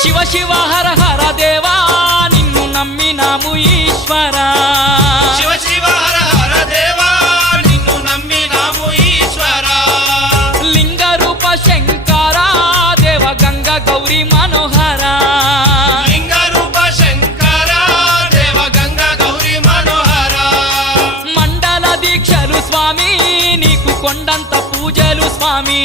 శివ శివ హర హర దేవా నిన్ను నమ్మినాము ఈశ్వరా శివ శివ హర హర దేవా నిన్ను నమ్మినాము ఈశ్వరా లింగ రూప శంకరా దేవ గంగ గౌరీ మనోహరా లింగ రూప శంకరా దేవ గంగ గౌరీ మనోహరా మండల దీక్షలు స్వామి నీకు కొండంత పూజలు స్వామి